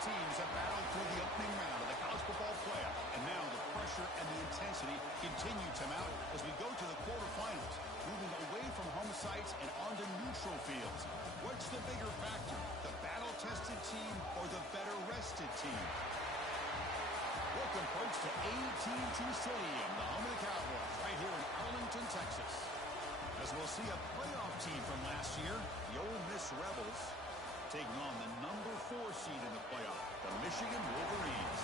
teams have battled through the opening round of the college football playoff, and now the pressure and the intensity continue to mount as we go to the quarterfinals, moving away from home sites and onto neutral fields. What's the bigger factor, the battle-tested team or the better-rested team? Welcome, folks, to AT&T Stadium, the home of the Cowboys, right here in Arlington, Texas. As we'll see a playoff team from last year, the Ole Miss Rebels, taking on the number 4 seed in the playoff, the Michigan Wolverines.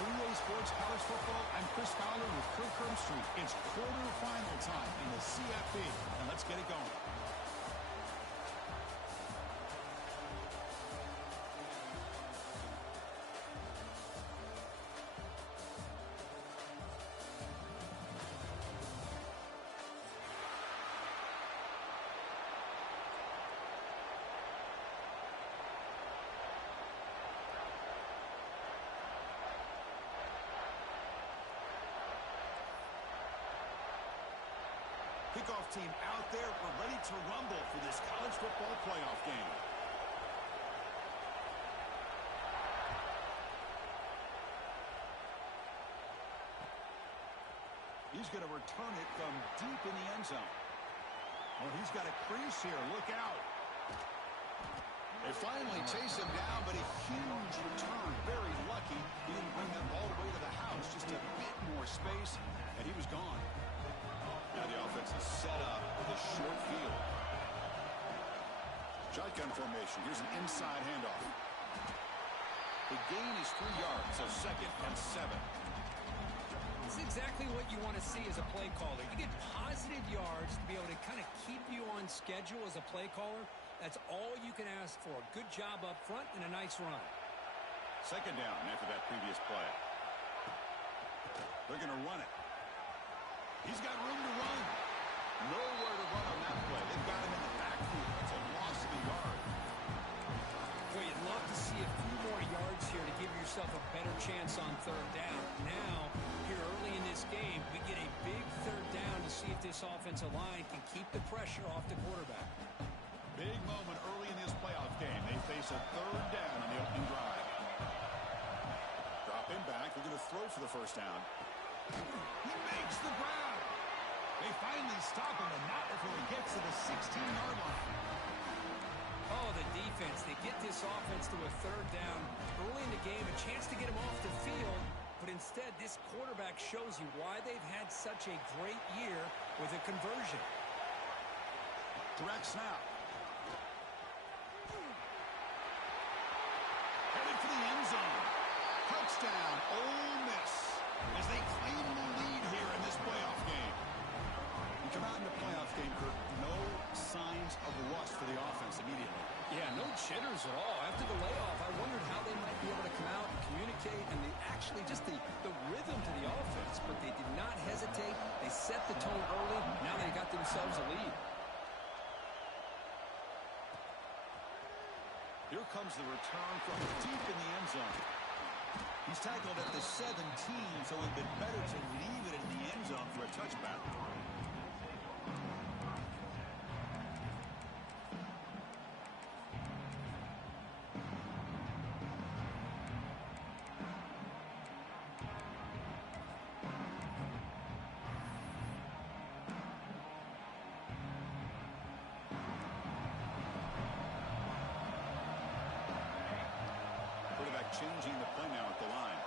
3A Sports College Football, I'm Chris Fowler with Kirk Street. It's quarterfinal time in the CFP, and let's get it going. Kickoff team out there. We're ready to rumble for this college football playoff game. He's going to return it from deep in the end zone. Oh, he's got a crease here. Look out. They finally chase him down, but a huge return. Very lucky. He didn't bring that ball all the way to the house. Just a bit more space, and he was gone. Now the offense is set up with a short field. Shotgun formation. Here's an inside handoff. The gain is 3 yards, so 2nd and 7. This is exactly what you want to see as a play caller. You get positive yards to be able to kind of keep you on schedule as a play caller. That's all you can ask for. Good job up front and a nice run. 2nd down after that previous play. They're going to run it. He's got room to run. Nowhere to run on that play. They've got him in the backfield. It's a loss of a yard. Boy, you'd love to see a few more yards here to give yourself a better chance on 3rd down. Now, here early in this game, we get a big 3rd down to see if this offensive line can keep the pressure off the quarterback. Big moment early in this playoff game. They face a 3rd down on the opening drive. Drop him back. They're going to throw for the 1st down. He makes the grab. They finally stop him, and not before he gets to the 16-yard line. Oh, the defense. They get this offense to a 3rd down early in the game, a chance to get him off the field, but instead this quarterback shows you why they've had such a great year with a conversion. Direct snap. Headed for the end zone. Touchdown, Ole Miss, as they claim the lead here in this playoff game. You come out in the playoff game, Kirk, no signs of rust for the offense immediately. Yeah, no jitters at all. After the layoff, I wondered how they might be able to come out and communicate, and actually just the rhythm to the offense, but they did not hesitate. They set the tone early. Now they got themselves a lead. Here comes the return from deep in the end zone. He's tackled at the 17, so it would have been better to leave it in the end zone for a touchback. Changing the play now at the line.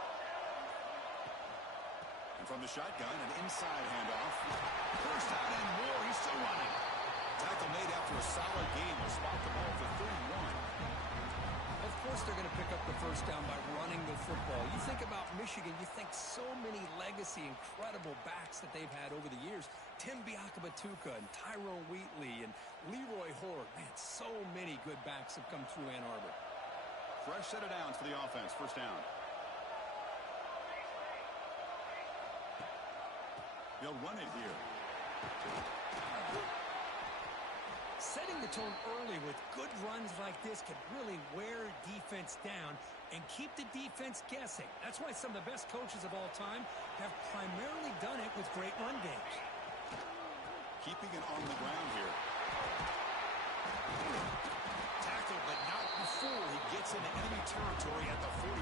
And from the shotgun, an inside handoff. 1st down and more. He's still running. Tackle made after a solid game. Will spot the ball for 31. Of course they're going to pick up the 1st down by running the football. You think about Michigan, you think so many legacy, incredible backs that they've had over the years. Tim Biakabatuka and Tyrone Wheatley and Leroy Horde. Man, so many good backs have come through Ann Arbor. Fresh set of downs for the offense. 1st down. They'll run it here. Setting the tone early with good runs like this can really wear defense down and keep the defense guessing. That's why some of the best coaches of all time have primarily done it with great run games. Keeping it on the ground here. Tackled, but not before fool, he gets into enemy territory at the 45.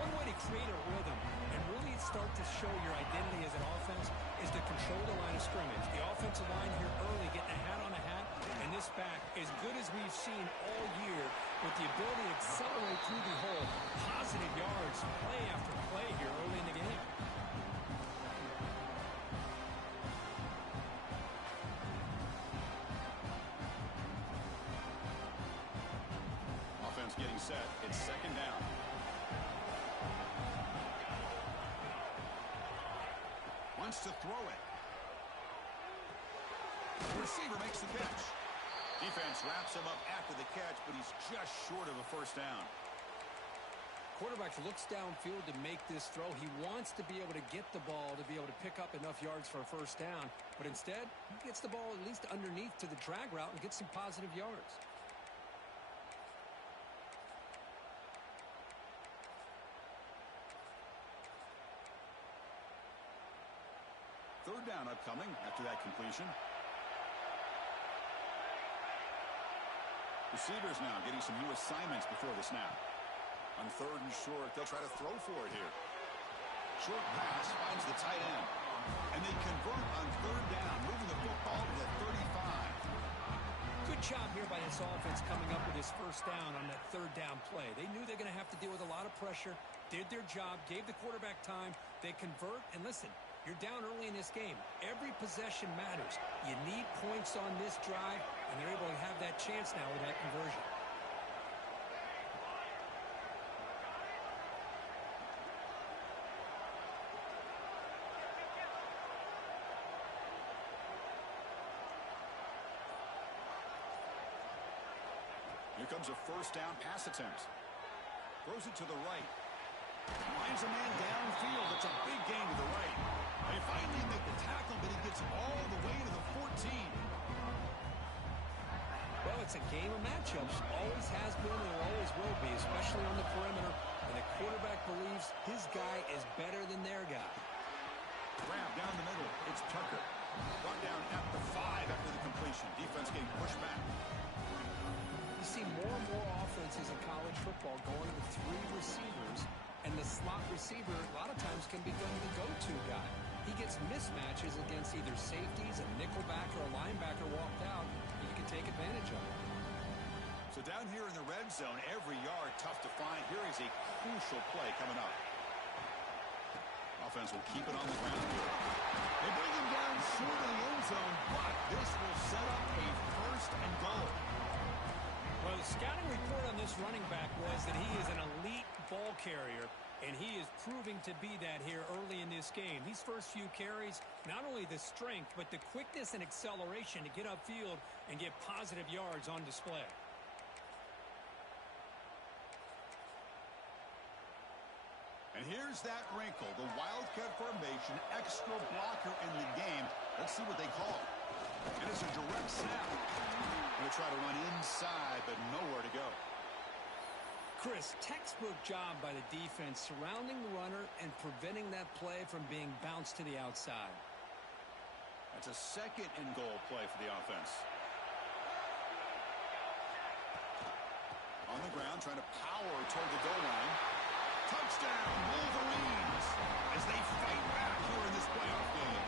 One way to create a rhythm and really start to show your identity as an offense is to control the line of scrimmage. The offensive line here early getting a hat on a hat, and this back, as good as we've seen all year, with the ability to accelerate through the hole, positive yards, play after play here early in the game. Offense getting set. It's second down. Wants to throw it. The receiver makes the catch. Defense wraps him up after the catch, but he's just short of a first down. Quarterback looks downfield to make this throw. He wants to be able to get the ball to be able to pick up enough yards for a first down, but instead, he gets the ball at least underneath to the drag route and gets some positive yards. Third down upcoming after that completion. Receivers now getting some new assignments before the snap. On third and short, they'll try to throw for it here. Short pass finds the tight end. And they convert on third down, moving the football to the 35. Good job here by this offense coming up with his first down on that third down play. They knew they're going to have to deal with a lot of pressure, did their job, gave the quarterback time. They convert, and listen, you're down early in this game. Every possession matters. You need points on this drive, and they're able to have that chance now with that conversion. Here comes a first down pass attempt. Throws it to the right. Finds a man downfield. It's a big gain to the right. They finally make the tackle, but he gets all the way to the 14. Well, it's a game of matchups. Always has been and always will be, especially on the perimeter. And the quarterback believes his guy is better than their guy. Grab down the middle. It's Tucker. Brought down at the 5 after the completion. Defense getting pushed back. You see more and more offenses in college football going to 3 receivers, and the slot receiver a lot of times can become the go-to guy. He gets mismatches against either safeties, a nickelback, or a linebacker walked out, and you can take advantage of it. So down here in the red zone, every yard tough to find. Here is a crucial play coming up. Offense will keep it on the ground here. They bring him down short of the end zone, but this will set up a first and goal. Well, the scouting report on this running back was that he is an elite ball carrier, and he is proving to be that here early in this game. These first few carries, not only the strength, but the quickness and acceleration to get upfield and get positive yards on display. And here's that wrinkle, the Wildcat formation, extra blocker in the game. Let's see what they call. And it's a direct snap. Going to try to run inside, but nowhere to go. Chris, textbook job by the defense surrounding the runner and preventing that play from being bounced to the outside. That's a second and goal play for the offense. On the ground, trying to power toward the goal line. Touchdown, Wolverines, as they fight back here in this playoff game.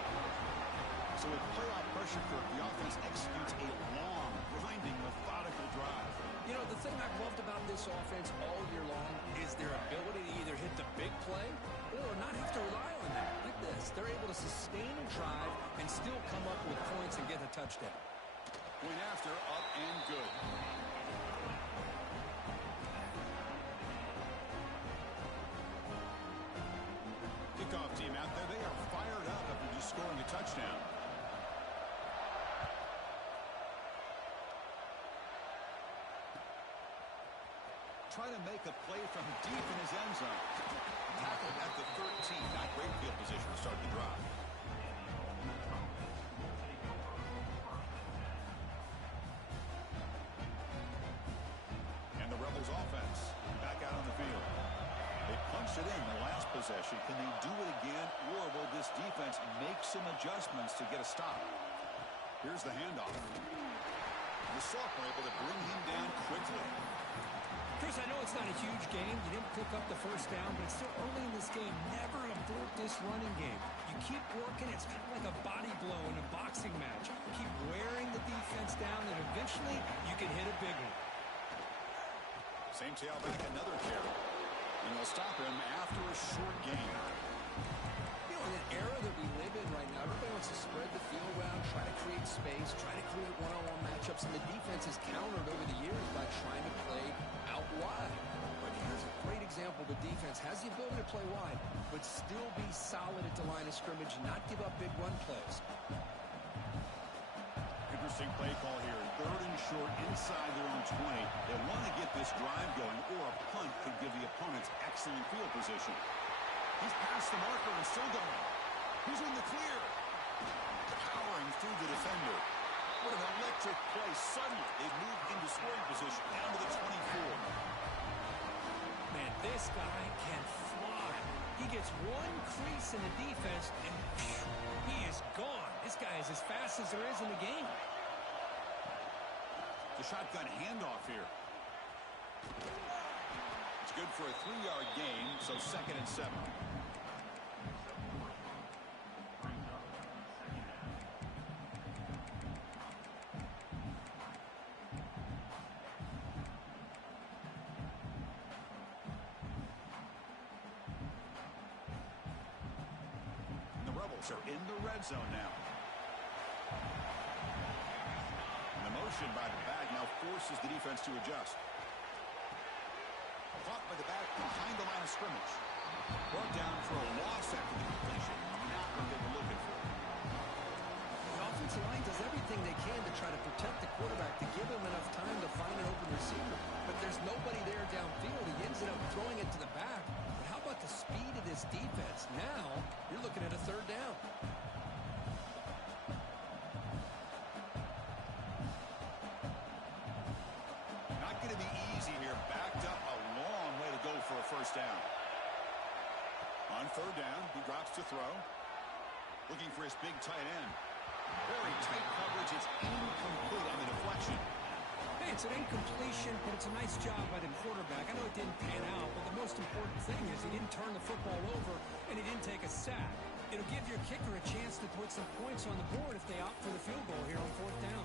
So with playoff pressure, the offense executes a long, grinding, methodical drive. You know, the thing I've loved about this offense all year long is their ability to either hit the big play or not have to rely on that. Like this, they're able to sustain a drive and still come up with points and get a touchdown. Point after, up and good. Kickoff team out there, they are fired up after just scoring a touchdown. Trying to make a play from deep in his end zone. Tackled at the 13. Not great field position to start the drive. And the Rebels offense back out on the field. They punched it in the last possession. Can they do it again, or will this defense make some adjustments to get a stop? Here's the handoff. The sophomore able to bring him down quickly. Chris, I know it's not a huge game. You didn't pick up the first down, but it's still early in this game. Never abort this running game. You keep working. It's kind of like a body blow in a boxing match. Keep wearing the defense down, and eventually you can hit a big one. Same tailback, another carry. And they'll stop him after a short gain. You know, in an era that we live in right now, everybody wants to spread the field around, try to create space, try to create one-on-one matchups, and the defense has countered over the years by trying to play out wide. But here's a great example. The defense has the ability to play wide, but still be solid at the line of scrimmage, not give up big run plays. Interesting play call here. 3rd and short inside their own 20. They want to get this drive going, or a punt could give the opponents excellent field position. He's past the marker and still going. He's in the clear. Powering through the defender. What an electric play. Suddenly, they've moved into scoring position down to the 24. Man, this guy can fly. He gets one crease in the defense, and he is gone. This guy is as fast as there is in the game. The shotgun handoff here. It's good for a 3-yard gain, so 2nd and 7. The Rebels are in the red zone now. The motion by the back now forces the defense to adjust. Caught by the back behind the line of scrimmage. Brought down for a loss after the completion. Not what they were looking for. The offensive line does everything they can to try to protect the quarterback, to give him enough time to find an open receiver. But there's nobody there downfield. He ends up throwing it to the back. But how about the speed of this defense? Now you're looking at a 3rd down. Not going to be easy here. Backed up a long way to go for a 1st down. On 3rd down, he drops to throw. Looking for his big tight end. Very tight coverage. It's incomplete on the deflection. Hey, it's an incompletion, but it's a nice job by the quarterback. I know it didn't pan out, but the most important thing is he didn't turn the football over, and he didn't take a sack. It'll give your kicker a chance to put some points on the board if they opt for the field goal here on 4th down.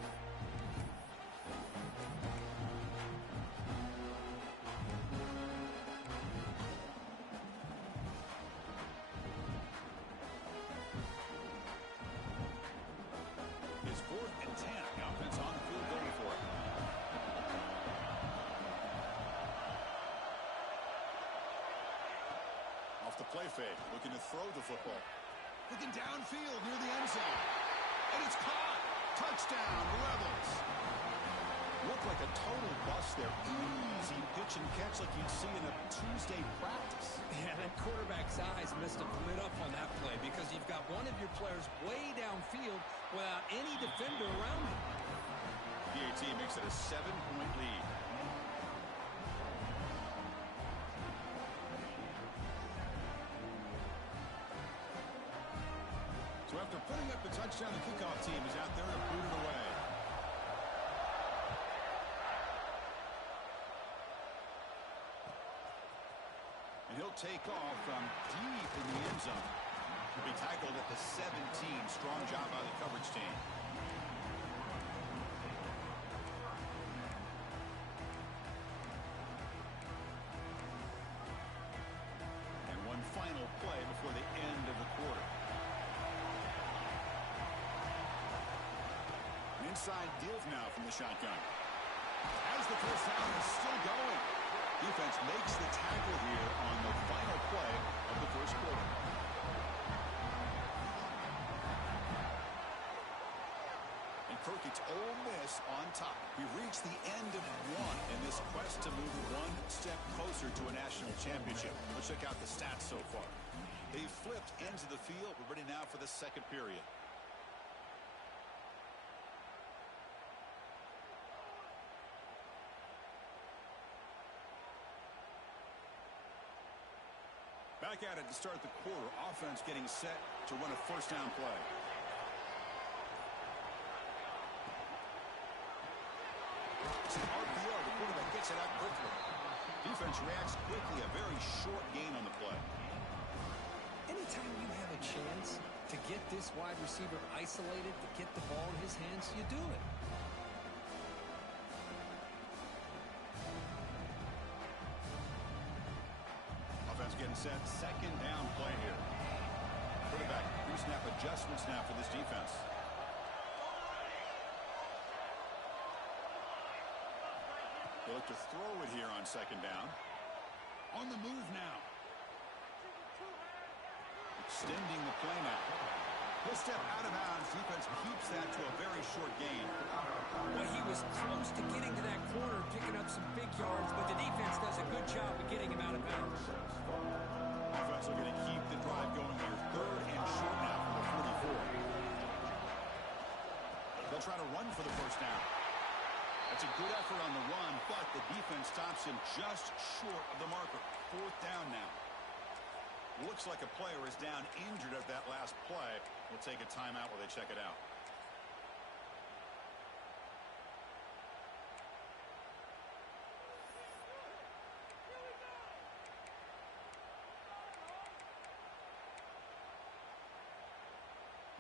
It's 4th and 10. The offense on the field going for it. Off the play fake, looking to throw the football. Looking downfield near the end zone. And it's caught. Touchdown, Rebels. Looked like a total bust there. Easy pitch and catch like you'd see in a Tuesday practice. Yeah, that quarterback's eyes must have lit up on that play because you've got one of your players way downfield without any defender around him. PAT makes it a 7-point lead. So after putting up the touchdown, the kickoff team is out there to boot it away. And he'll take off from deep in the end zone. He'll be tackled at the 17. Strong job by the coverage team. And one final play before the end of the quarter. An inside give now from the shotgun. As the 1st down is still going. Defense makes the tackle here on the final play of the 1st quarter. And Kirk, it's Ole Miss on top. We reached the end of one in this quest to move one step closer to a national championship. Let's check out the stats so far. They've flipped ends of the field. We're ready now for the 2nd period. Back at it to start the quarter. Offense getting set to run a 1st down play. It's an RPO. The quarterback gets it out quickly. Defense reacts quickly. A very short gain on the play. Anytime you have a chance to get this wide receiver isolated, to get the ball in his hands, you do it. Offense getting set. Second down play here. Quarterback pre-snap adjustments now for this defense. They look to throw it here on second down. On the move now. Extending the play now. He'll step out of bounds. Defense keeps that to a very short gain. Well, he was close to getting to that corner, picking up some big yards, but the defense does a good job of getting him out of bounds. Offense looking to keep the drive going here. Third and short now from the 44. They'll try to run for the first down. That's a good effort on the run, but the defense stops him just short of the marker. Fourth down now. Looks like a player is down injured at that last play. We'll take a timeout while they check it out.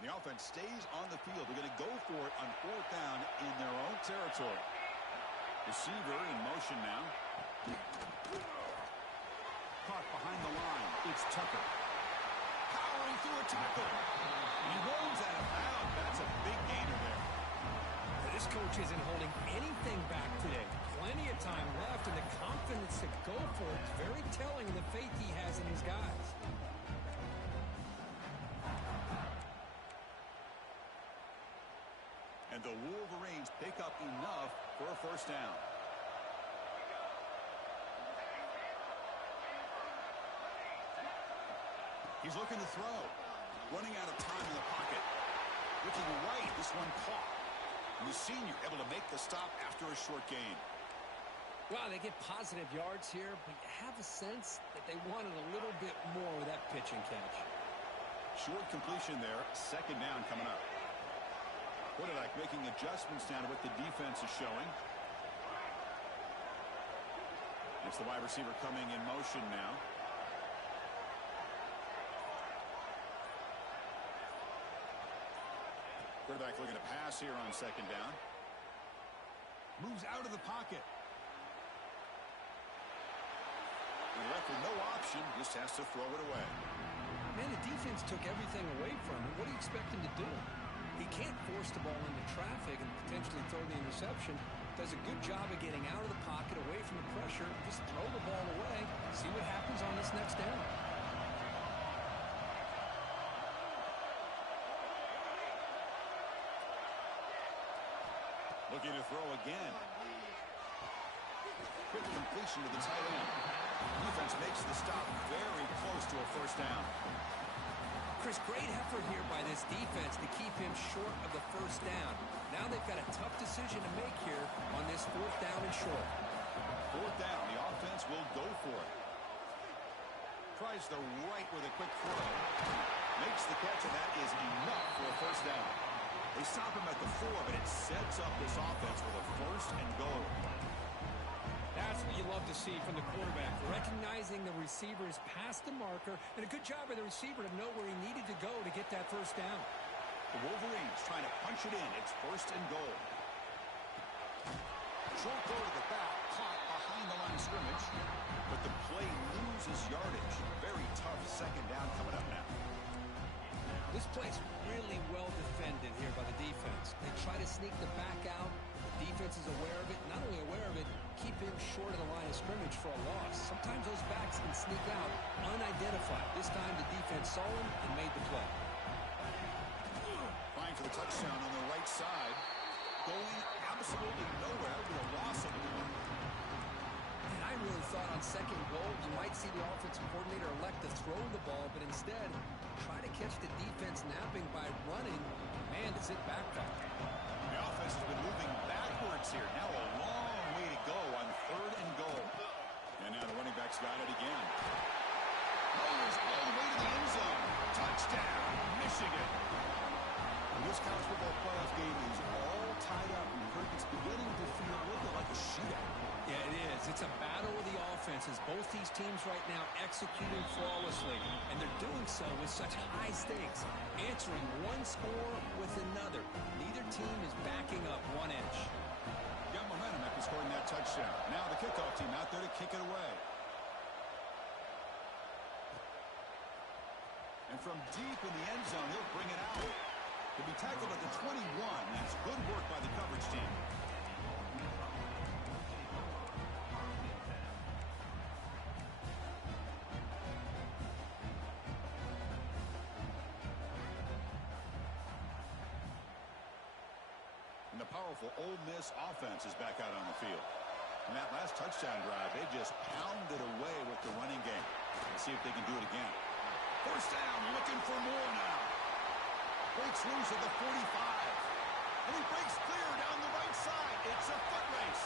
The offense stays on the field. They're going to go for it on fourth down in their own territory. Receiver in motion now. Caught behind the line. It's Tucker. Powering through a tackle. He rolls out of bounds. That's a big gainer there. This coach isn't holding anything back today. Plenty of time left, and the confidence to go for it is very telling of the faith he has in his guys. And the Wolverines pick up enough for a first down. He's looking to throw. Running out of time in the pocket. Looking right. This one caught. And the senior able to make the stop after a short gain. Well, they get positive yards here, but you have a sense that they wanted a little bit more with that pitch and catch. Short completion there. Second down coming up. Quarterback making adjustments down to what the defense is showing. It's the wide receiver coming in motion now. Quarterback looking to pass here on second down. Moves out of the pocket. He left with no option, just has to throw it away. Man, the defense took everything away from him. What do you expect him to do? He can't force the ball into traffic and potentially throw the interception. Does a good job of getting out of the pocket, away from the pressure. Just throw the ball away. See what happens on this next down. Looking to throw again. Quick completion to the tight end. Defense makes the stop very close to a first down. Chris, great effort here by this defense to keep him short of the first down. Now they've got a tough decision to make here on this fourth down and short. Fourth down, the offense will go for it. Tries the right with a quick throw. Makes the catch, and that is enough for a first down. They stop him at the 4, but it sets up this offense with a first and goal. That's what you love to see from the quarterback, recognizing the receiver is past the marker, and a good job by the receiver to know where he needed to go to get that first down. The Wolverines trying to punch it in. It's first and goal. Short throw to the back, caught behind the line of scrimmage, but the play loses yardage. Very tough second down coming up now. This play's really well defended here by the defense. They try to sneak the back out. The defense is aware of it. Not only aware of it, keep him short of the line of scrimmage for a loss. Sometimes those backs can sneak out unidentified. This time the defense saw him and made the play. Trying for the touchdown on the right side. Going absolutely nowhere with a loss of the ball. And I really thought on second goal you might see the offensive coordinator elect to throw the ball, but instead try to catch the defense napping by running. Man, does it backfire. The offense has been moving backwards here. Now a long way to go on third and goal. And now the running back's got it again. Goes all the way to the end zone. Touchdown, Michigan. This college football playoff game is all tied up. It's beginning to feel a little bit like a defenses. Both these teams right now executing flawlessly, and they're doing so with such high stakes, answering one score with another. Neither team is backing up 1 inch. Got momentum after scoring that touchdown. Now the kickoff team out there to kick it away. And from deep in the end zone, he'll bring it out. He'll be tackled at the 21. That's good work by the coverage team. And the powerful Ole Miss offense is back out on the field. And that last touchdown drive, they just pounded away with the running game. Let's see if they can do it again. First down, looking for more now. Breaks loose at the 45. And he breaks clear down the right side. It's a foot race.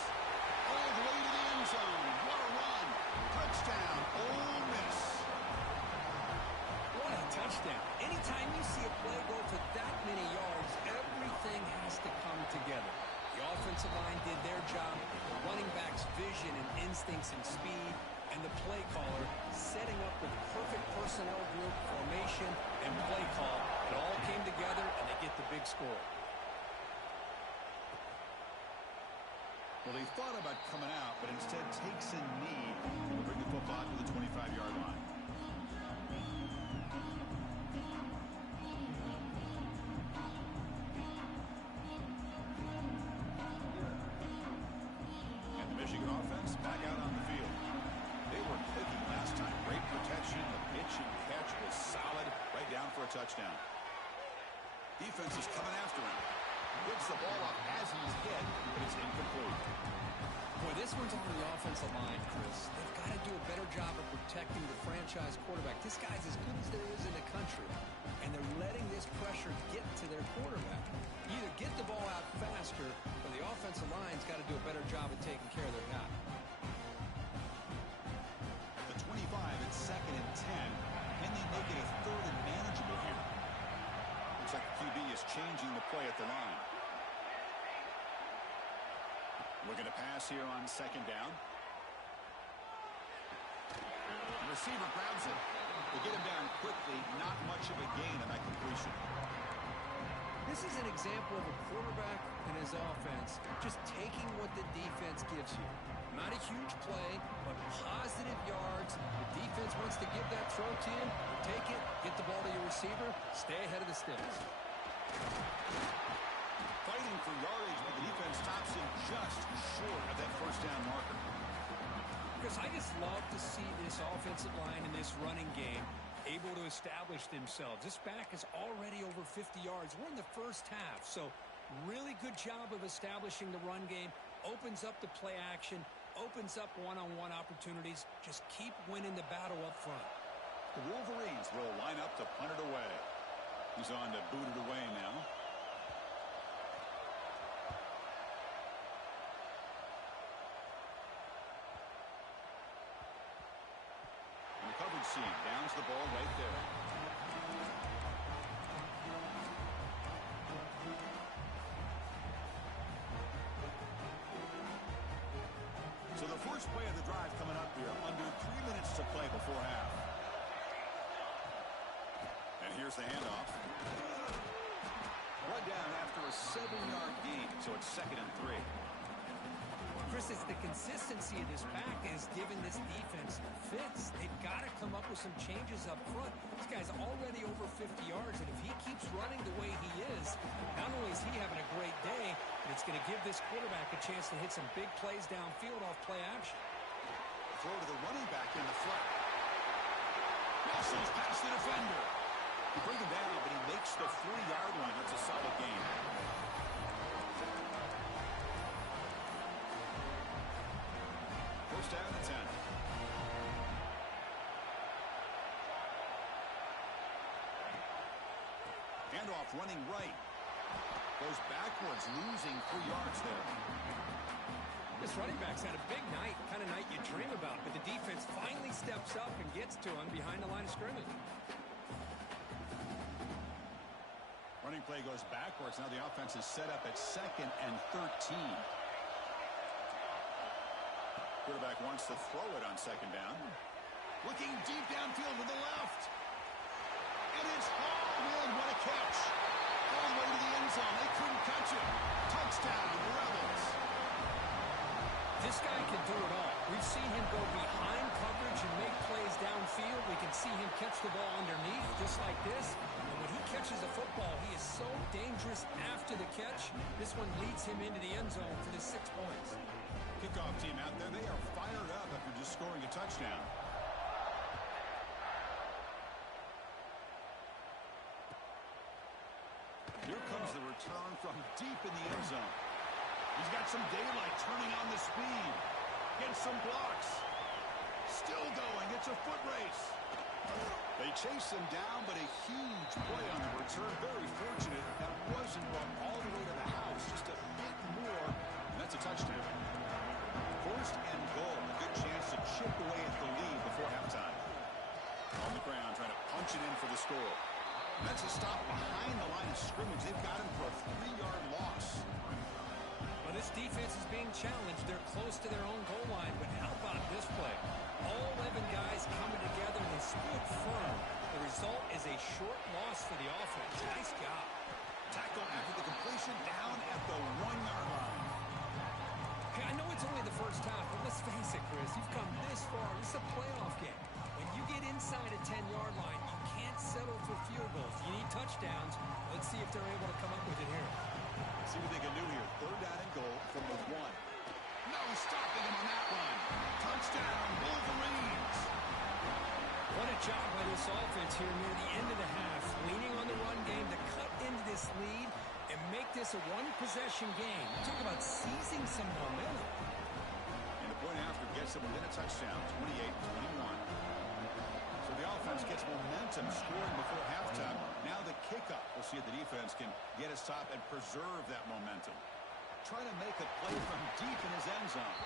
All the way to the end zone. What a run. Touchdown, Ole Miss. What a touchdown. Anytime you see a play go for that many yards, everything has to come together. The offensive line did their job, the running back's vision and instincts and speed, and the play caller setting up with perfect personnel group, formation, and play call. It all came together, and they get the big score. Well, he thought about coming out, but instead takes a knee to bring the football to the 25-yard line. And the Michigan offense back out on the field. They were clicking last time. Great protection. The pitch and catch was solid. Right down for a touchdown. Defense is coming after him. Gets the ball up as he's hit, but it's incomplete. Boy, this one's on the offensive line, Chris. They've got to do a better job of protecting the franchise quarterback. This guy's as good as there is in the country, and they're letting this pressure get to their quarterback. Either get the ball out faster, or the offensive line's got to do a better job of taking care of their guy. At the 25, it's 2nd and 10. Can they make it a 3rd and manageable here? Looks like the QB is changing the play at the line. Looking to pass here on 2nd down. The receiver grabs it. They get him down quickly. Not much of a gain on that completion. This is an example of a quarterback and his offense just taking what the defense gives you. Not a huge play, but positive yards. The defense wants to give that throw to you. Take it, get the ball to your receiver, stay ahead of the sticks. Fighting for yardage, but the defense stops him just short of that first down marker. Chris, I just love to see this offensive line and this running game able to establish themselves. This back is already over 50 yards. We're in the first half, so really good job of establishing the run game. Opens up the play action, opens up one-on-one opportunities. Just keep winning the battle up front. The Wolverines will line up to punt it away. He's on to boot it away now. And the coverage team downs the ball right there. So the first play of the drive coming up here. Under 3 minutes to play before half. And here's the handoff. Run down after a 7-yard gain, so it's 2nd and 3. Chris, it's the consistency of this back is giving this defense fits. They've got to come up with some changes up front. This guy's already over 50 yards, and if he keeps running the way he is, not only is he having a great day, but it's going to give this quarterback a chance to hit some big plays downfield off play action. Throw to the running back in the flat. Nelson's past the defender. You bring him down, but he makes the 3-yard line. That's a solid gain. First down and 10. Handoff running right. Goes backwards, losing 3 yards there. This running back's had a big night, kind of night you dream about, but the defense finally steps up and gets to him behind the line of scrimmage. Running play goes backwards. Now the offense is set up at 2nd and 13. Quarterback wants to throw it on second down. Looking deep downfield to the left. And it's hauled in. What a catch. All the way to the end zone. They couldn't catch it. Touchdown, Rebels. This guy can do it all. We've seen him go behind coverage and make plays downfield. We can see him catch the ball underneath just like this. And when he catches a football, he is so dangerous after the catch. This one leads him into the end zone for the 6 points. Kickoff team out there. They are fired up after just scoring a touchdown. Here comes the return from deep in the end zone. He's got some daylight turning on the speed. Gets some blocks. Still going. It's a foot race. They chase him down, but a huge play on the return. Very fortunate that wasn't brought all the way to the house. Just a bit more, and that's a touchdown. First and goal. A good chance to chip away at the lead before halftime. On the ground, trying to punch it in for the score. And that's a stop behind the line of scrimmage. They've got him for a 3-yard loss. Well, this defense is being challenged. They're close to their own goal line, but how about this play? All 11 guys coming together, and they stood firm. The result is a short loss for the offense. Nice job. Tackle after the completion down at the 1-yard line. Hey, I know it's only the first half, but let's face it, Chris. You've come this far. This is a playoff game. When you get inside a 10-yard line, you can't settle for field goals. You need touchdowns. Let's see if they're able to come up with it here. See what they can do here. Third down and goal from the 1. No stopping him on that one. Touchdown, Wolverines. What a job by this offense here near the end of the half. Leaning on the run game to cut into this lead and make this a one-possession game. Talk about seizing some momentum. And the point after gets them within a touchdown, 28-21. So the offense gets momentum scoring before halftime. Now the kickoff. We'll see if the defense can get a stop and preserve that momentum. Trying to make a play from deep in his end zone.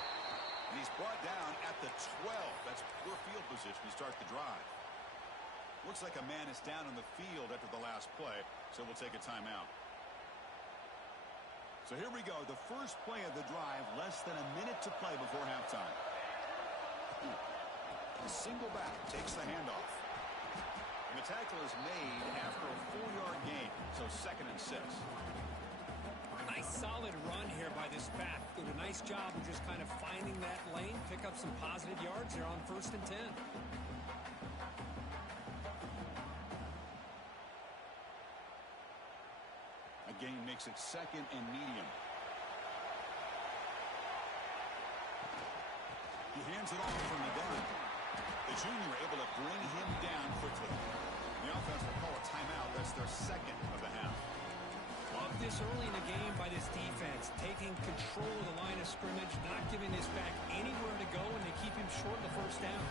And he's brought down at the 12. That's poor field position to start the drive. Looks like a man is down on the field after the last play, so we'll take a timeout. So here we go, the first play of the drive, less than a minute to play before halftime. The single back takes the handoff. And the tackle is made after a 4-yard gain, so 2nd and 6. Nice solid run here by this back. Did a nice job of just kind of finding that lane, pick up some positive yards there on 1st and 10. A gain makes it 2nd and medium. He hands it off from the gun. The junior able to bring him down quickly. The offense will call a timeout. That's their 2nd of the half. Love this early in the game by this defense, taking control of the line of scrimmage, not giving this back anywhere to go, and they keep him short the first down.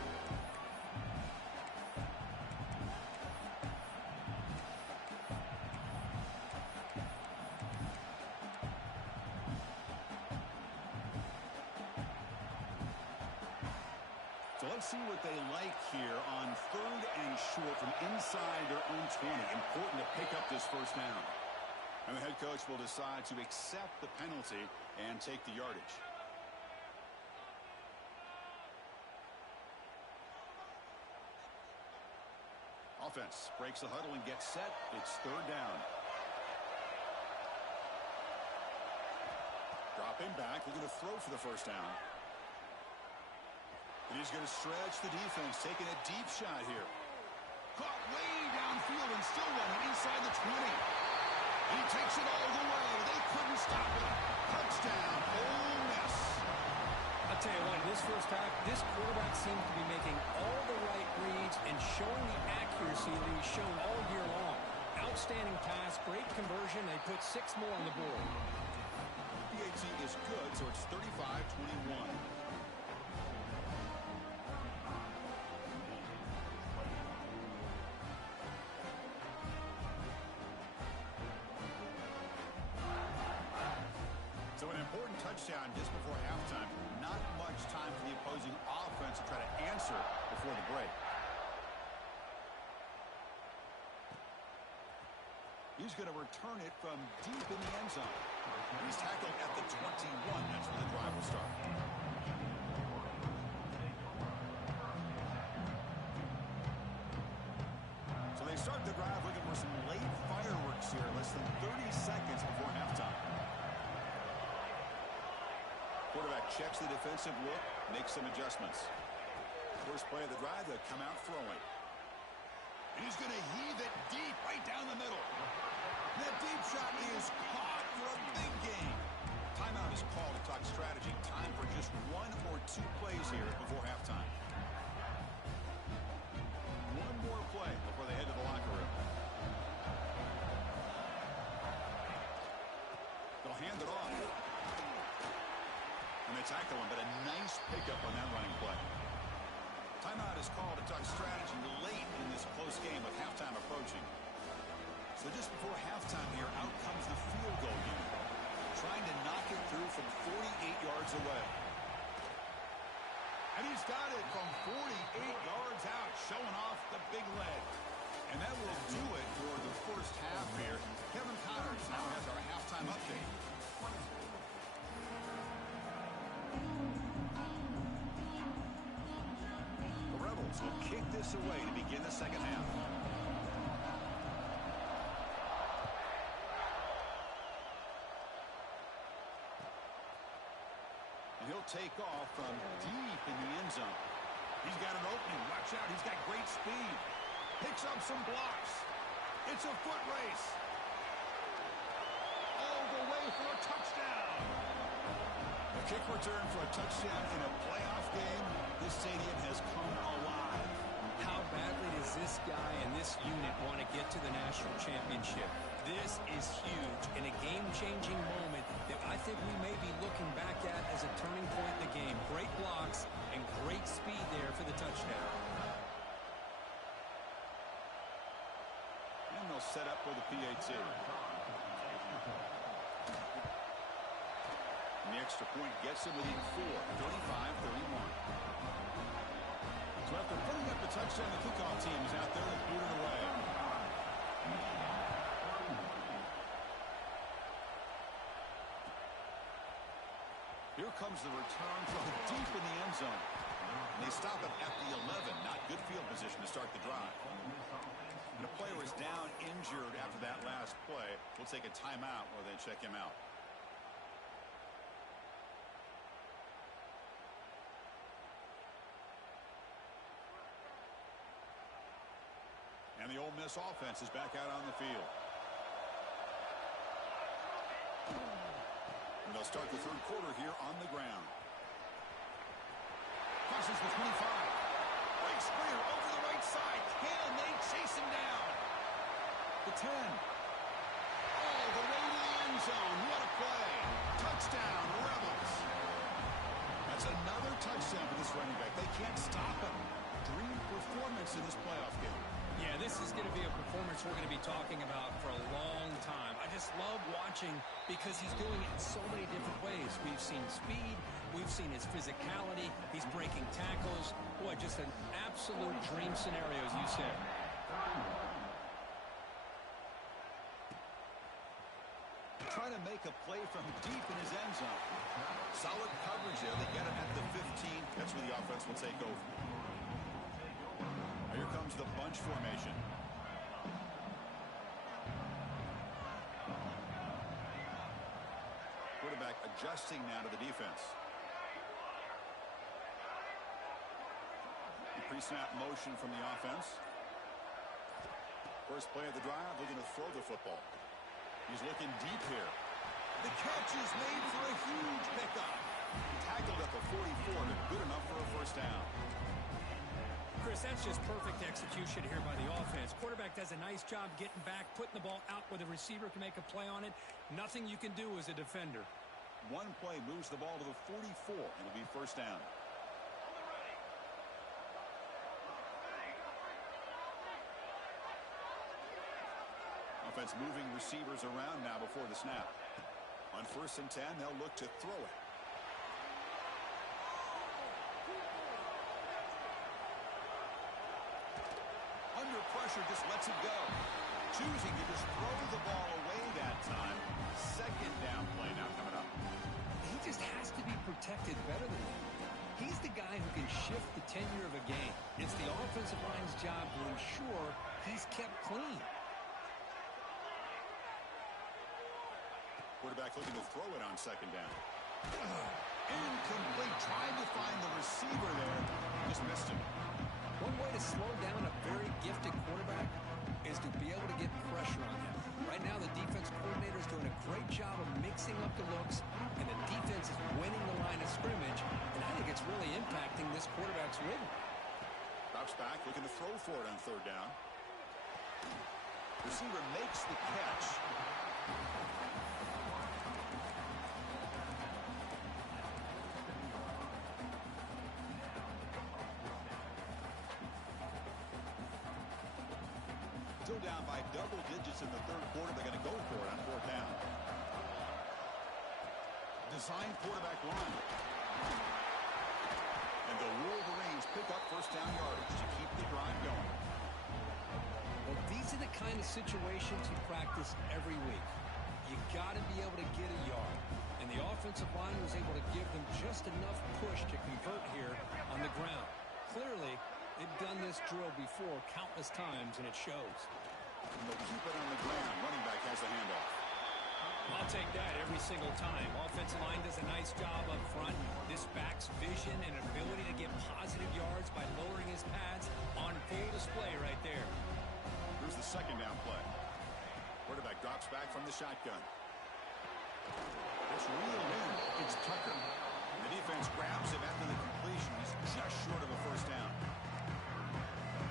So let's see what they like here on 3rd and short from inside their own 20. Important to pick up this first down. And the head coach will decide to accept the penalty and take the yardage. Offense breaks the huddle and gets set. It's 3rd down. Dropping back, looking to throw for the first down. And he's going to stretch the defense, taking a deep shot here. Caught way downfield and still running inside the 20. He takes it all the way. They couldn't stop it. Touchdown, Ole Miss. I'll tell you what, this first half, this quarterback seems to be making all the right reads and showing the accuracy that he's shown all year long. Outstanding pass, great conversion. They put 6 more on the board. PAT is good, so it's 35-21. Touchdown just before halftime. Not much time for the opposing offense to try to answer before the break. He's going to return it from deep in the end zone. He's tackled at the 21. That's where the drive will start. than 30 seconds before halftime. Quarterback checks the defensive look, makes some adjustments. First play of the drive, they'll come out throwing. And he's going to heave it deep right down the middle. That deep shot is caught for a big gain. Timeout is called to talk strategy. Time for just 1 or 2 plays here before halftime. One more play before they head to the locker room. They'll hand it off. And they tackle him, but a nice pickup on that running play. Timeout is called to talk strategy late in this close game with halftime approaching. So just before halftime here, out comes the field goal unit, trying to knock it through from 48 yards away. And he's got it from 48 yards out, showing off the big leg. And that will do it for the first half here. Kevin Connors now has our halftime update. The Rebels will kick this away to begin the second half. He'll take off from deep in the end zone. He's got an opening. Watch out. He's got great speed. Picks up some blocks. It's a foot race. All the way for a touchdown. A kick return for a touchdown in a playoff game. This stadium has come alive. How badly does this guy and this unit want to get to the national championship? This is huge and a game-changing moment that I think we may be looking back at as a turning point in the game. Great blocks and great speed there for the touchdown. And they'll set up for the PAT. And the extra point gets them within 4, 35-31. So after putting up the touchdown, the kickoff team is out there and boot it away. Here comes the return from deep in the end zone. And they stop it at the 11. Not good field position to start the drive. And the player is down injured after that last play. We'll take a timeout or then check him out. And the Ole Miss offense is back out on the field. And they'll start the third quarter here on the ground. Crosses the 25. Breaks clear over the right side. Can they chase him down? The 10. All the way to the end zone. What a play. Touchdown, Rebels. That's another touchdown for this running back. They can't stop him. Dream performance in this playoff game. Yeah, this is going to be a performance we're going to be talking about for a long time. I just love watching because he's doing it in so many different ways. We've seen speed. We've seen his physicality. He's breaking tackles. Boy, just an absolute dream scenario, as you said. Trying to make a play from deep in his end zone. Solid coverage there. They get it at the 15. That's where the offense will take over. Here comes the bunch formation. Quarterback adjusting now to the defense. The pre-snap motion from the offense. First play of the drive, looking to throw the football. He's looking deep here. The catch is made for a huge pickup. Tackled at the 44, but good enough for a first down. Chris, that's just perfect execution here by the offense. Quarterback does a nice job getting back, putting the ball out where the receiver can make a play on it. Nothing you can do as a defender. One play moves the ball to the 44, and it'll be first down. Offense moving receivers around now before the snap. On 1st and 10, they'll look to throw it. Under pressure, just lets it go. Choosing to just throw the ball away that time. Second down play now coming up. He just has to be protected better than that. He's the guy who can shift the tenure of a game. It's the offensive line's job to ensure he's kept clean. Quarterback looking to throw it on second down. Incomplete. Trying to find the receiver there. Just missed him. One way to slow down a very gifted quarterback is to be able to get pressure on him. Right now, the defense coordinator is doing a great job of mixing up the looks, and the defense is winning the line of scrimmage, and I think it's really impacting this quarterback's rhythm. Drops back, looking to throw for it on third down. Receiver makes the catch. Still down by double digits in the third quarter. They're going to go for it on fourth down. Design quarterback run. And the Wolverines pick up first down yardage to keep the drive going. Well, these are the kind of situations you practice every week. You got to be able to get a yard. And the offensive line was able to give them just enough push to convert here on the ground. Clearly, they've done this drill before countless times, and it shows. And they'll keep it on the ground. Running back has the handoff. I'll take that every single time. Offensive line does a nice job up front. This back's vision and ability to get positive yards by lowering his pads on full display right there. Here's the second down play. Quarterback drops back from the shotgun. It's reeled in. It's Tucker. The defense grabs him after the completion. He's just short of a first down.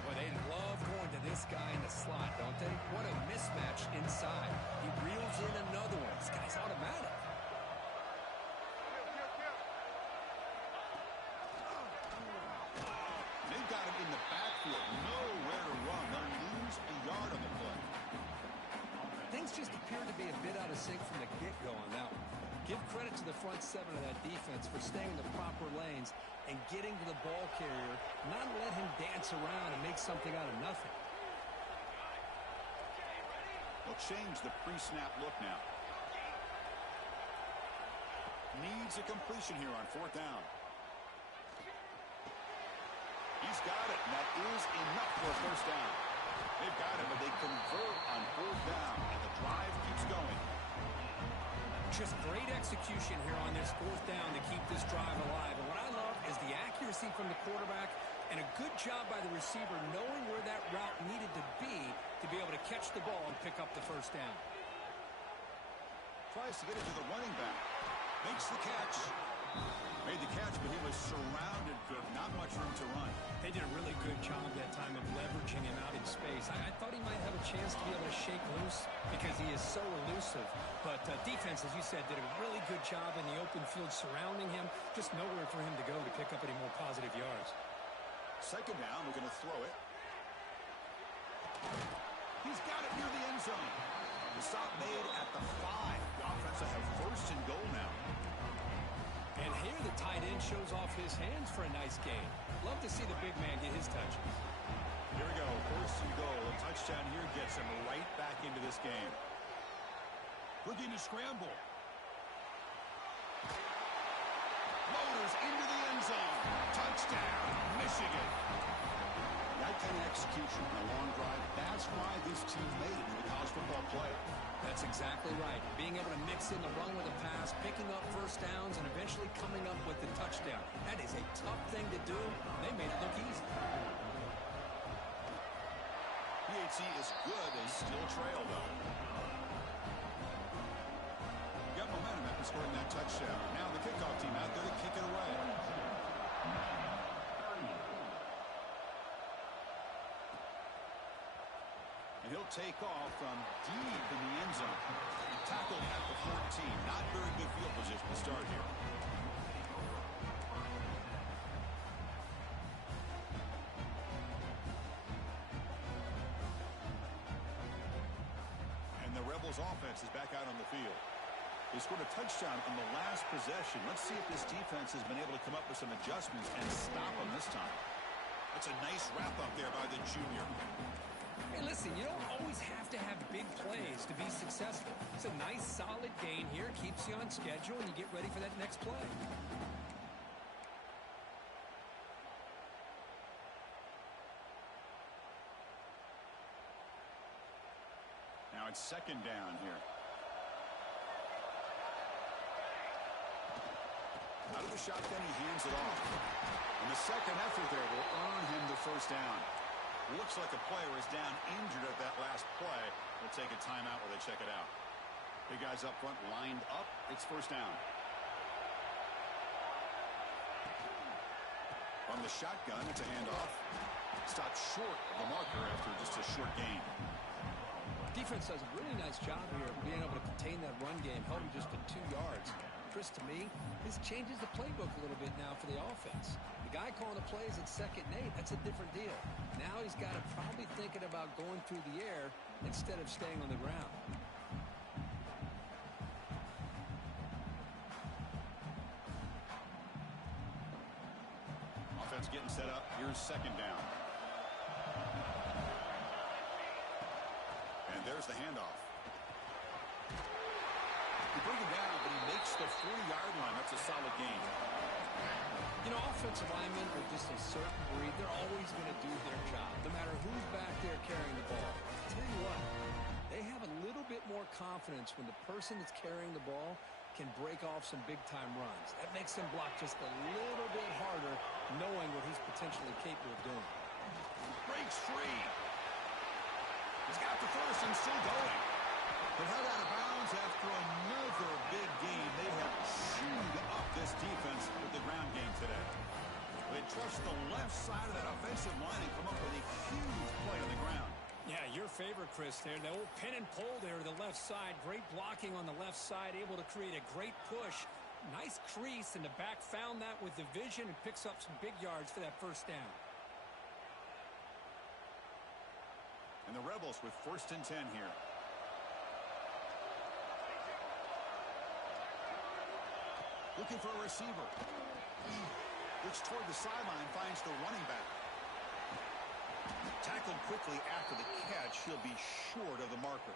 Well, they love going to this guy in the slot, don't they? What a mismatch inside. He reels in another one. This guy's automatic. They've got him in the backfield. Nowhere to run. They'll lose a yard on the play. Things just appear to be a bit out of sync from the get-go on that one. Give credit to the front seven of that defense for staying in the proper lanes and getting to the ball carrier, not let him dance around and make something out of nothing. They'll change the pre-snap look now. Needs a completion here on fourth down. He's got it, and that is enough for a first down. They've got it, but they convert on fourth down, and the drive keeps going. Just great execution here on this fourth down to keep this drive alive. And what I love is the accuracy from the quarterback and a good job by the receiver knowing where that route needed to be able to catch the ball and pick up the first down. Tries to get it to the running back. Makes the catch. Made the catch, but he was surrounded for not much room to run. They did a really good job that time of leveraging him out in space. I thought he might have a chance to be able to shake loose because he is so elusive. But defense, as you said, did a really good job in the open field surrounding him. Just nowhere for him to go to pick up any more positive yards. Second down, we're going to throw it. He's got it near the end zone. The stop made at the 5. The offense will have first and goal now. And here the tight end shows off his hands for a nice gain. Love to see the big man get his touches. Here we go, first and goal. A touchdown here gets him right back into this game. Looking to scramble. Loaders into the end zone. Touchdown, Michigan. That kind of execution on a long drive, that's why this team made it in the college football play. That's exactly right. Being able to mix in the run with a pass, picking up first downs, and eventually coming up with the touchdown. That is a tough thing to do. They made it look easy. PAT is good. They still trail, though. Got momentum after scoring that touchdown. Now the kickoff team out there to kick it away. And he'll take off from deep in the end zone. Tackled at the 14. Not very good field position to start here. And the Rebels offense is back out on the field. They scored a touchdown on the last possession. Let's see if this defense has been able to come up with some adjustments and stop them this time. That's a nice wrap up there by the junior. Hey, listen, you don't always have to have big plays to be successful. It's a nice, solid gain here, keeps you on schedule, and you get ready for that next play. Now it's second down here. Out of the shotgun, he hands it off. And the second effort there will earn him the first down. Looks like a player is down injured at that last play. We'll take a timeout while they check it out. Big guys up front lined up. It's first down. From the shotgun, it's a handoff. Stopped short of the marker after just a short gain. Defense does a really nice job here of being able to contain that run game, held him just to 2 yards. Chris, to me, this changes the playbook a little bit now for the offense. The guy calling the plays at 2nd and 8, that's a different deal. Now he's got to probably thinking about going through the air instead of staying on the ground. Offense getting set up. Here's 2nd down. And there's the handoff. He brings him down, but he makes the 40-yard line. That's a solid gain. You know, offensive linemen are just a certain breed. They're always going to do their job, no matter who's back there carrying the ball. I'll tell you what, they have a little bit more confidence when the person that's carrying the ball can break off some big-time runs. That makes them block just a little bit harder, knowing what he's potentially capable of doing. Breaks free. He's got the first and still going. But held out of bounds after another big game. They have chewed up this defense with the ground game today. They trust the left side of that offensive line and come up with a huge play on the ground. Yeah, your favorite, Chris, there. The old pin and pull there to the left side. Great blocking on the left side, able to create a great push. Nice crease, and the back found that with the vision and picks up some big yards for that first down. And the Rebels with 1st and 10 here. Looking for a receiver. Looks toward the sideline, finds the running back. Tackled quickly after the catch. He'll be short of the marker.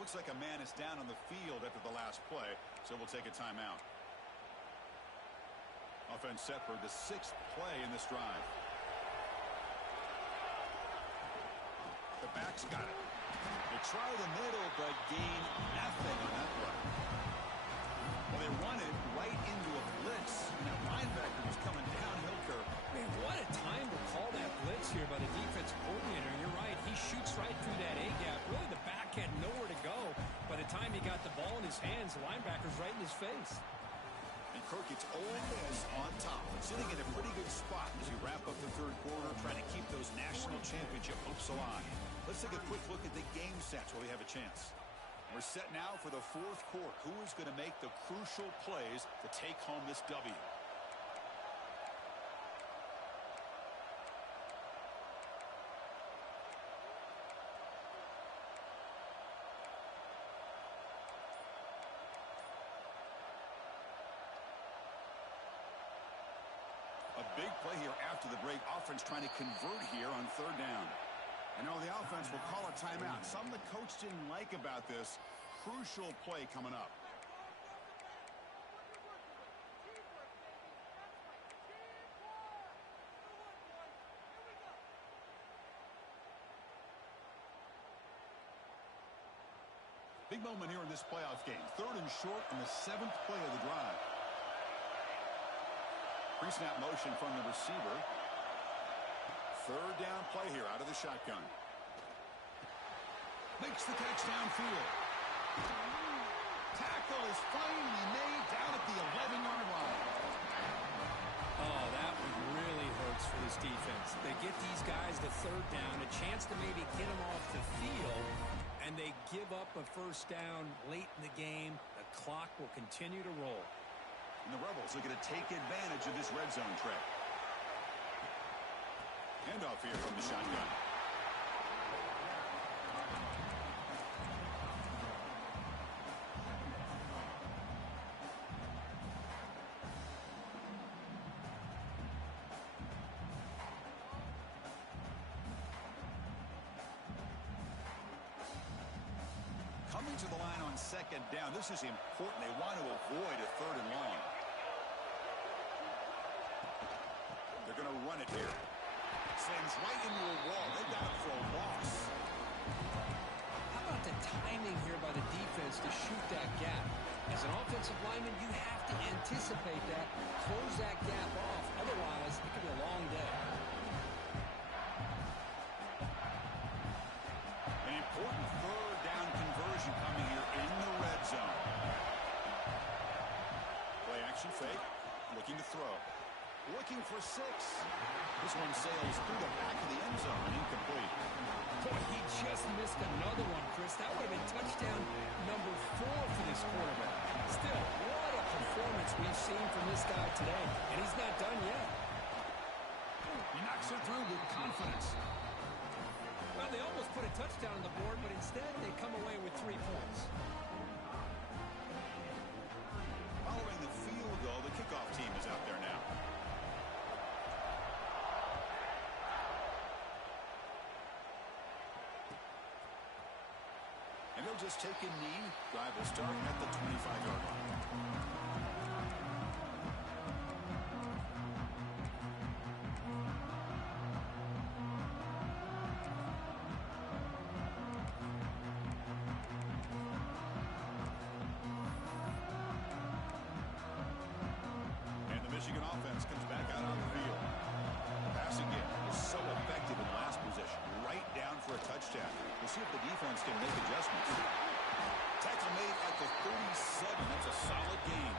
Looks like a man is down on the field after the last play, so we'll take a timeout. Offense set for the 6th play in this drive. The back's got it. They try the middle, but gain nothing on that play. Well, they run it right into a blitz. And that linebacker was coming downhill curve. Man, what a time to call that blitz here by the defensive coordinator. You're right. He shoots right through that A-gap. Really, the back had nowhere to go. By the time he got the ball in his hands, the linebacker's right in his face. And Kirk gets Ole Miss on top, sitting in a pretty good spot as you wrap up the 3rd quarter, trying to keep those national championship hopes alive. Let's take a quick look at the game stats while we have a chance. We're set now for the 4th quarter. Who is going to make the crucial plays to take home this W? A big play here after the break. Offense trying to convert here on 3rd down. I know the offense will call a timeout. Something the coach didn't like about this. Crucial play coming up. Big moment here in this playoff game. 3rd and short in the 7th play of the drive. Pre-snap motion from the receiver. 3rd down play here out of the shotgun. Makes the catch downfield. Tackle is finally made down at the 11-yard line. Oh, that one really hurts for this defense. They get these guys the 3rd down, a chance to maybe get them off the field, and they give up a 1st down late in the game. The clock will continue to roll. And the Rebels are going to take advantage of this red zone trap. Handoff here from the shotgun. Coming to the line on 2nd down. This is important. They want to avoid a 3rd and long. They're going to run it here. Slams right into a wall. They got it for a loss. How about the timing here by the defense to shoot that gap? As an offensive lineman, you have to to anticipate that, close that gap off. Otherwise, it could be a long day. An important third down conversion coming here in the red zone. Play action fake. Looking to throw. Looking for 6. This one sails through the back of the end zone and incomplete. Boy, he just missed another one, Chris. That would have been touchdown number 4 for this quarterback. Still, what a performance we've seen from this guy today, and he's not done yet. He knocks it through with confidence. Well, they almost put a touchdown on the board, but instead they come away with 3 points. Following the field goal, the kickoff team is out there now. And they'll just take a knee. Drive will start at the 25-yard line. And the Michigan offense comes back out on the field. Passing game is so effective in last position. Right down for a touchdown. We'll see if the defense can make adjustments. Tackle made at the 37. That's a solid gain.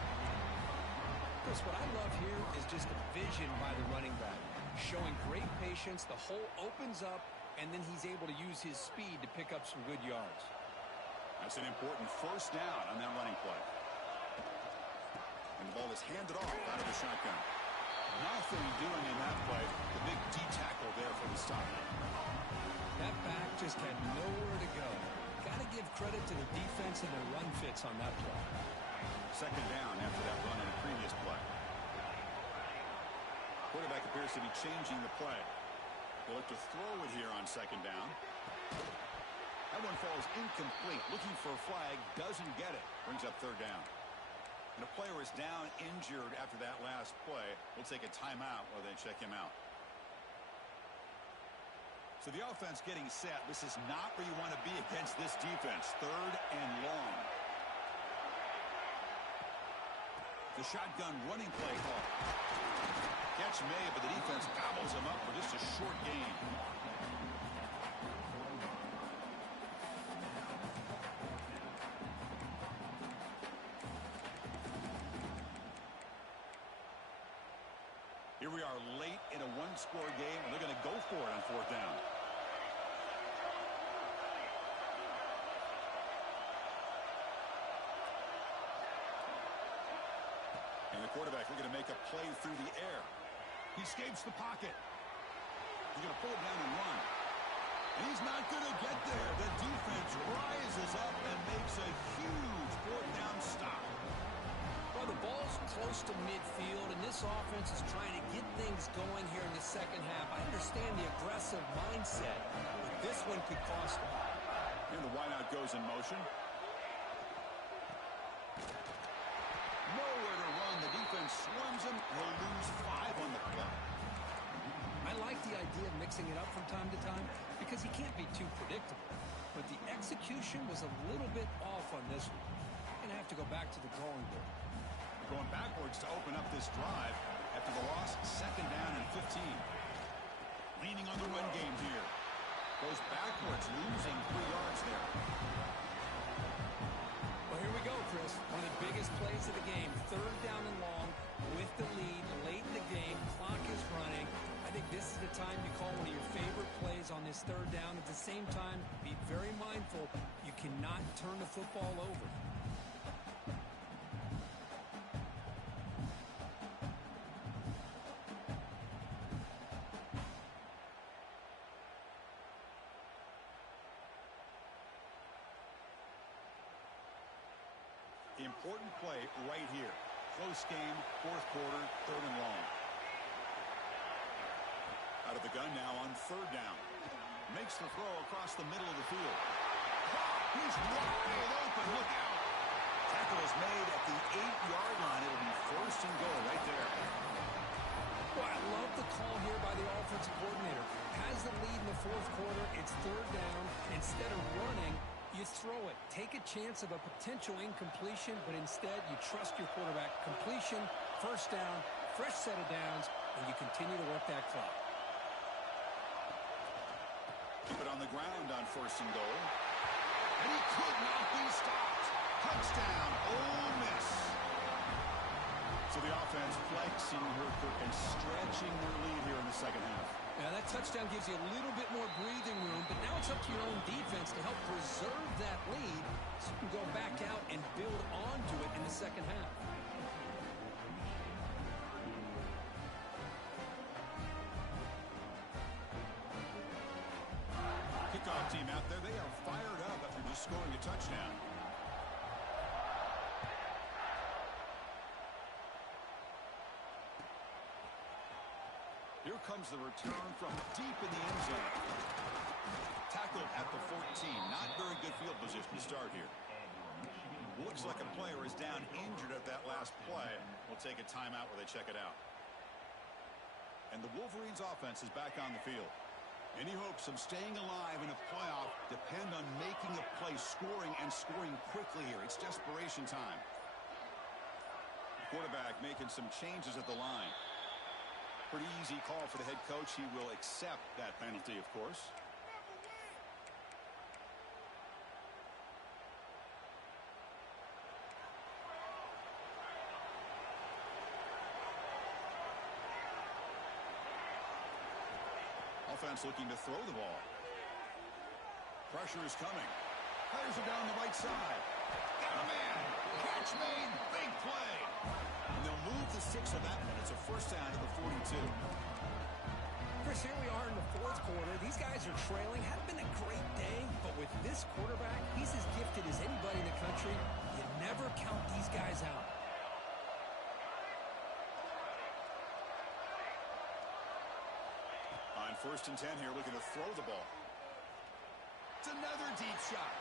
Chris, what I love here is just the vision by the running back. Showing great patience, the hole opens up, and then he's able to use his speed to pick up some good yards. That's an important first down on that running play. And the ball is handed off out of the shotgun. Nothing doing in that play. The big D tackle there for the stop. That back just had nowhere to go. Got to give credit to the defense and their run fits on that play. Second down after that run in a previous play. Quarterback appears to be changing the play. They'll look to throw it here on second down. That one falls incomplete. Looking for a flag. Doesn't get it. Brings up third down. And a player is down injured after that last play. We'll take a timeout while they check him out. So the offense getting set. This is not where you want to be against this defense. Third and long. The shotgun running play call. Catch made, but the defense gobbles him up for just a short gain. Here we are late in a one-score game, and they're going to go for it on fourth down. And the quarterback looking to make a play through the air. He escapes the pocket. He's going to pull it down and run. And he's not going to get there. The defense rises up and makes a huge fourth down stop. Well, the ball's close to midfield, and this offense is trying to get things going here in the second half. I understand the aggressive mindset, but this one could cost them. And the wideout goes in motion. Nowhere to run. The defense swarms him. He'll lose 5 on the play. I like the idea of mixing it up from time to time because he can't be too predictable. But the execution was a little bit off on this one. Going to have to go back to the drawing board. Going backwards to open up this drive after the loss. Second down and 15. Leaning on the run game here. Goes backwards, losing 3 yards there. Well, here we go, Chris. One of the biggest plays of the game. Third down and long with the lead late in the game. Clock is running. I think this is the time you call one of your favorite plays on this third down. At the same time, be very mindful. You cannot turn the football over. The important play right here. Close game, fourth quarter, third and long. Out of the gun now on third down. Makes the throw across the middle of the field. He's wide open. Look out. Tackle is made at the 8-yard line. It'll be first and goal right there. Well, I love the call here by the offensive coordinator. Has the lead in the fourth quarter. It's third down. Instead of running, You throw it. Take a chance of a potential incompletion, but instead you trust your quarterback. Completion, first down, fresh set of downs, and you continue to work that clock. Keep it on the ground on 1st and goal. And he could not be stopped. Touchdown, Ole Miss. So the offense flexing her and stretching their lead here in the second half. Now that touchdown gives you a little bit more breathing room, but now it's up to your own defense to help preserve that lead so you can go back out and build onto it in the second half. Kickoff team out there, they are fired up after just scoring a touchdown. Here comes the return from deep in the end zone. Tackled at the 14. Not very good field position to start here. Looks like a player is down injured at that last play. We'll take a timeout where they check it out. And the Wolverines' offense is back on the field. Any hopes of staying alive in a playoff depend on making a play, scoring, and scoring quickly here. It's desperation time. The quarterback making some changes at the line. Pretty easy call for the head coach. He will accept that penalty, of course. Offense looking to throw the ball. Pressure is coming. Players are down the right side. Got a man. Catch made. Big play. And they'll move the 6 of that one. It's a first down to the 42. Chris, here we are in the fourth quarter. These guys are trailing. Hadn't been a great day, but with this quarterback, he's as gifted as anybody in the country. You never count these guys out. On 1st and 10 here, looking to throw the ball. It's another deep shot.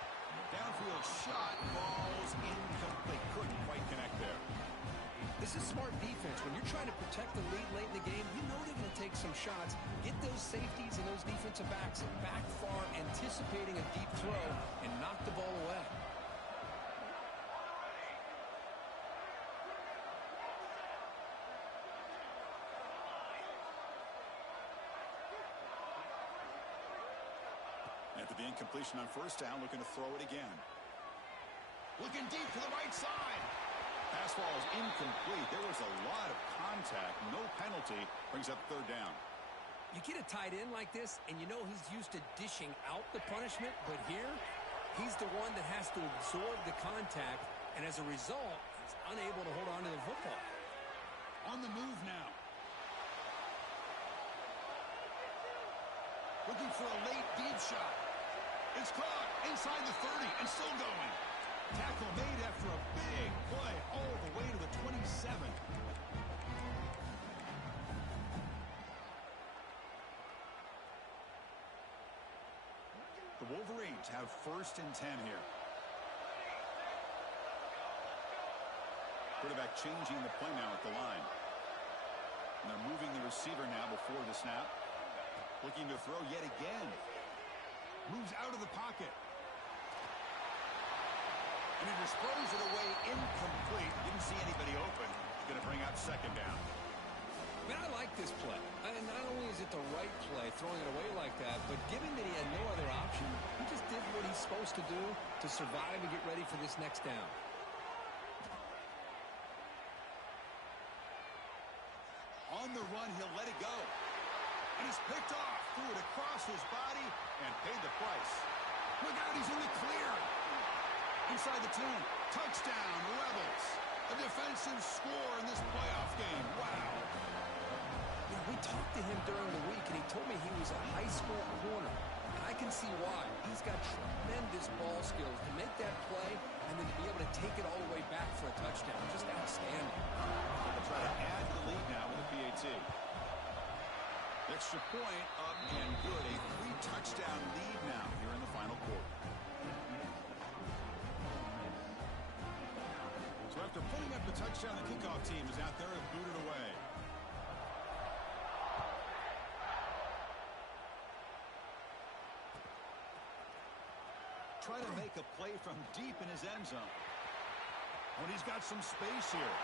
Downfield shot, falls incomplete. Couldn't quite connect there. This is smart defense. When you're trying to protect the lead late in the game, you know they're going to take some shots. Get those safeties and those defensive backs back far, anticipating a deep throw, and knock the ball away. After the incompletion on first down, looking to throw it again. Looking deep to the right side. Pass ball is incomplete. There was a lot of contact. No penalty. Brings up 3rd down. You get a tight end like this, and you know he's used to dishing out the punishment, but here, he's the one that has to absorb the contact, and as a result, he's unable to hold on to the football. On the move now. Looking for a late deep shot. It's caught inside the 30 and still going. Tackle made after a big play all the way to the 27. The Wolverines have 1st and 10 here. Quarterback changing the play now at the line. And they're moving the receiver now before the snap. Looking to throw yet again. Moves out of the pocket. And he just throws it away incomplete. Didn't see anybody open. He's going to bring up 2nd down. Man, I like this play. And not only is it the right play, throwing it away like that, but given that he had no other option, he just did what he's supposed to do to survive and get ready for this next down. On the run, he'll let it go. And he's picked off. Threw it across his body and paid the price. Look out, he's in the clear. Inside the 10. Touchdown, Rebels. A defensive score in this playoff game. Wow. You know, we talked to him during the week, and he told me he was a high school corner. And I can see why. He's got tremendous ball skills to make that play and then to be able to take it all the way back for a touchdown. Just outstanding. They'll try to add to the lead now with a PAT. Extra point up and good. A 3-touchdown lead now here in the final quarter. So after putting up the touchdown, the kickoff team is out there and booted away. trying to make a play from deep in his end zone. When he's got some space here.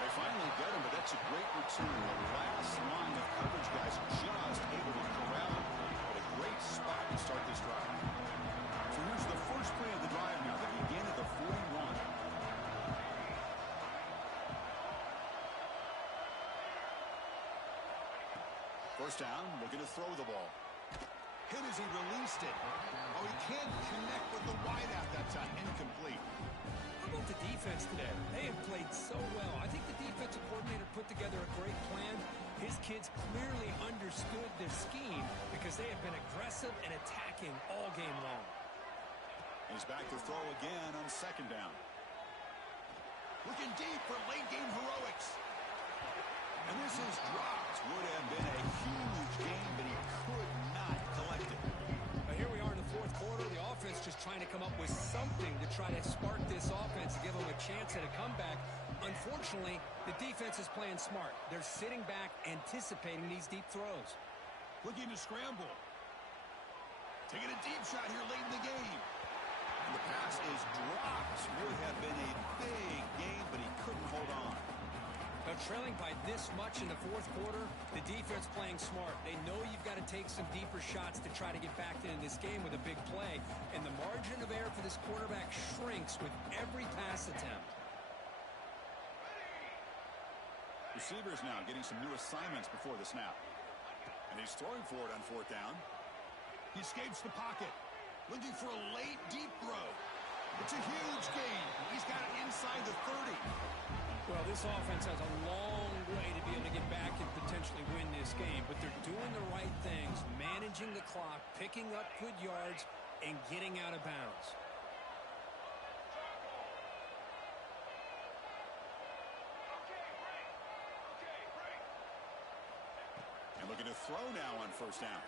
They finally get him, but that's a great return. The last line of coverage guys just able to corral him. What a great spot to start this drive. So here's the first play of the drive now. They begin at the 41. First down, looking to throw the ball. Hit as he released it. Oh, he can't connect with the wideout that time. Incomplete. How about the defense today? They have played so well. I think the defensive coordinator put together a great plan. His kids clearly understood their scheme because they have been aggressive and attacking all game long. He's back to throw again on second down. Looking deep for late game heroics. And this is dropped. Would have been a huge game, but he could not collect it. Here we are in the fourth quarter. The offense just trying to come up with something to try to spark this offense, give them a chance at a comeback. Unfortunately, the defense is playing smart. They're sitting back, anticipating these deep throws. Looking to scramble. Taking a deep shot here late in the game. And the pass is dropped. Would have been a big game, but he couldn't hold on. Now, trailing by this much in the fourth quarter, the defense playing smart. They know you've got to take some deeper shots to try to get back into this game with a big play. And the margin of error for this quarterback shrinks with every pass attempt. Receivers now getting some new assignments before the snap. And he's throwing for it on fourth down. He escapes the pocket. Looking for a late, deep throw. It's a huge gain. He's got it inside the 30. Well, this offense has a long way to be able to get back and potentially win this game, but they're doing the right things, managing the clock, picking up good yards, and getting out of bounds. And looking to throw now on first down.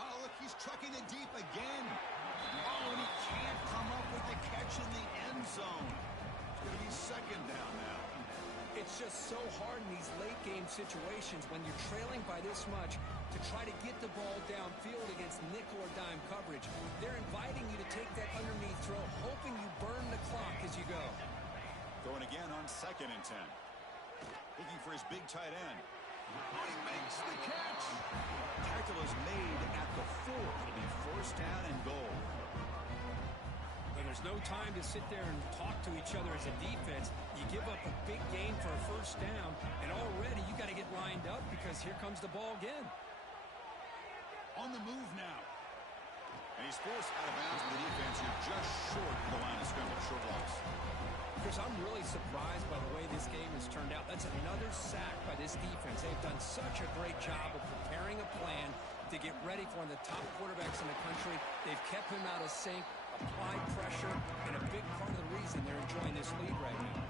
Oh, look, he's trucking it deep again. Oh, and he can't come up with the catch in the end zone. It's going to be second down now. It's just so hard in these late-game situations when you're trailing by this much to try to get the ball downfield against nickel or dime coverage. They're inviting you to take that underneath throw, hoping you burn the clock as you go. Throwing again on second and 10. Looking for his big tight end. Oh, he makes the catch. Tackle is made at the 4. It'll be first down and goal. And there's no time to sit there and talk to each other as a defense. You give up a big gain for a first down, and already you got to get lined up because here comes the ball again. On the move now. And he's forced out of bounds with the defense here just short of the line of scrimmage. Short loss. Chris, I'm really surprised by the way this game has turned out. That's another sack by this defense. They've done such a great job of preparing a plan to get ready for one of the top quarterbacks in the country. They've kept him out of sync, applied pressure, and a big part of the reason they're enjoying this lead right now.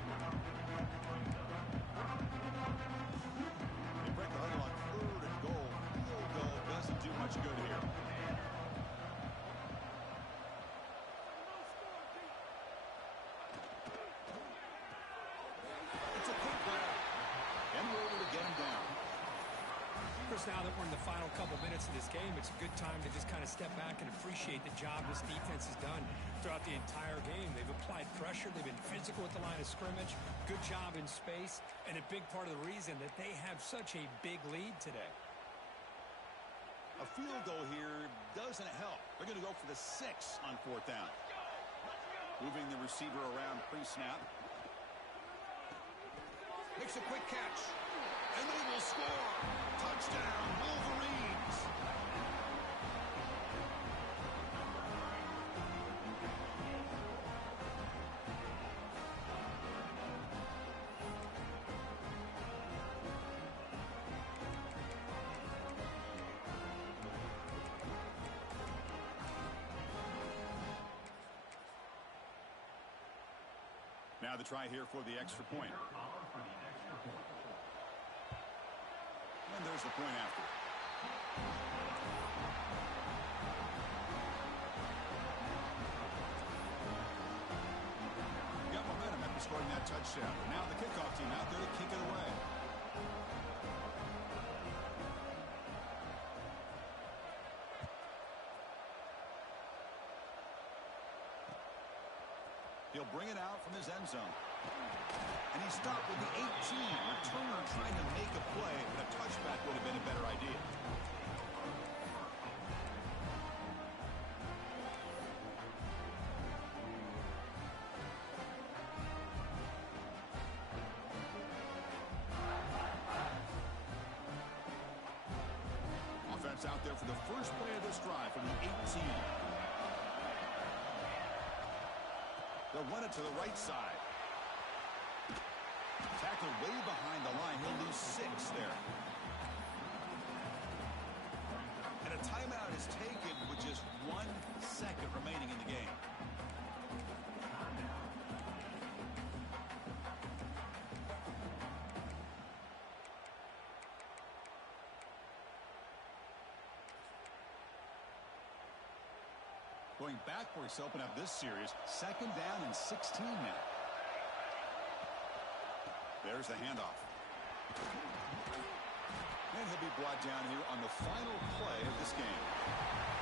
They break the huddle on third and goal. Field goal doesn't do much good here. It's a quick grab. And we're able to get him down. Chris, now that we're in the final couple minutes of this game, it's a good time to just kind of step back and appreciate the job this defense has done throughout the entire game. They've applied pressure. They've been physical at the line of scrimmage. Good job in space. And a big part of the reason that they have such a big lead today. A field goal here doesn't help. They're going to go for the 6 on fourth down. Moving the receiver around pre-snap. Makes a quick catch. And they will score. Touchdown, Wolverines. Now the try here for the extra point. And there's the point after. Got momentum after scoring that touchdown. Now the kickoff team out there to kick it away. He'll bring it out from his end zone. And he stopped with the 18. Returner trying to make a play, and a touchback would have been a better idea. Offense out there for the first play of this drive from the 18. They'll run it to the right side. Tackled way behind the line. He'll lose 6 there. And a timeout is taken with just 1 second remaining in the game. Going backwards to open up this series. 2nd down and 16 now. There's the handoff. And he'll be brought down here on the final play of this game.